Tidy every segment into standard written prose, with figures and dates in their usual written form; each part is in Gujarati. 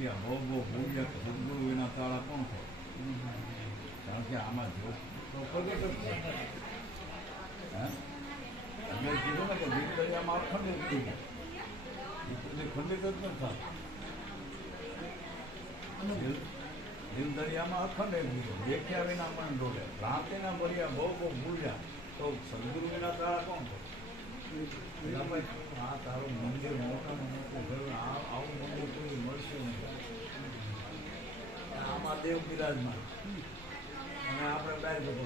બોલ્યા બહુ બોલ્યા કે સદગુરુ એના તાળા કોણ છે? કારણ કે આમાં જો તો પ્રગટ જ છે. હા અમે કીધું ને કે દિનદરિયામાં અખંડિત થઈ ગયા, એ સુધી ખંડિત જ ન થાય. દિનદરિયામાં અખંડિત દીધો, દેખ્યા વિના મન ડોલે, ભ્રાંતિના મળ્યા બહુ ભૂલ્યા તો સદગુરુ વિના તાળા કોણ છે? આ તારું મંદિર મોટામાં મોટું થયું, આવું મંદિર કોઈ મળશે નહીં. આમાં દેવ બિરાજમાન અને આપણે બહાર જતો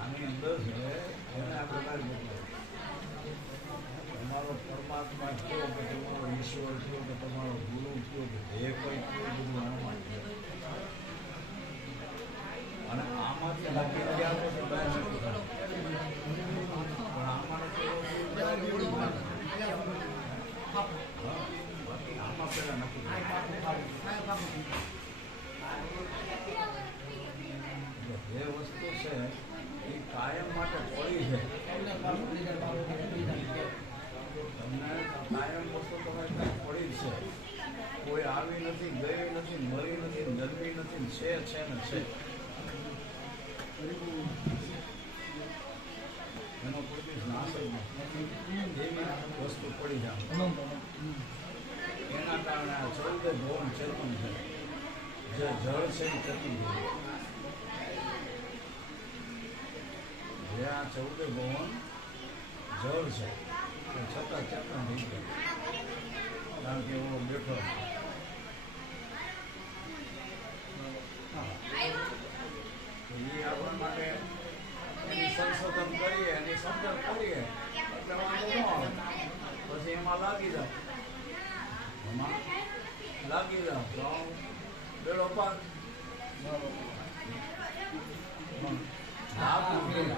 આની અંદર છે એને આપણે બહાર જતો. તમારો પરમાત્મા કયો કે તમારો ઈશ્વર કયો કે તમારો ગુરુ કયો કે જે કંઈ કયો બધું આમાં છે. અને આમાંથી બાકી ગયા પછી બહાર નથી થતું. પણ આમાં બાકી આમાં પેલા નથી. જે વસ્તુ છે એ કાયમ માટે પડી છે. તમને કાયમ વસ્તુ તમારી ત્યાં પડી છે. કોઈ આવી નથી, ગઈ નથી, મરી નથી, જન્મી નથી, છે ને છે. એનો કોઈ નાશ જ નથી. એવી વસ્તુ પડી જાય. એના કારણે આ 14 ભવન ચેતન છે. જે જળ છે એ ચેતન છે. જે આ 14 ભવન જળ છે એ છતાં ચેતન થઈ ગયા. કારણ કે એવો બેઠો એ આપણા માટે એની સંશોધન કરીએ, એની સમજણ કરીએ એટલે વાંધો ન આવે. પછી એમાં લાગી જાઓ તો બેડો પાક લાભ જોઈએ.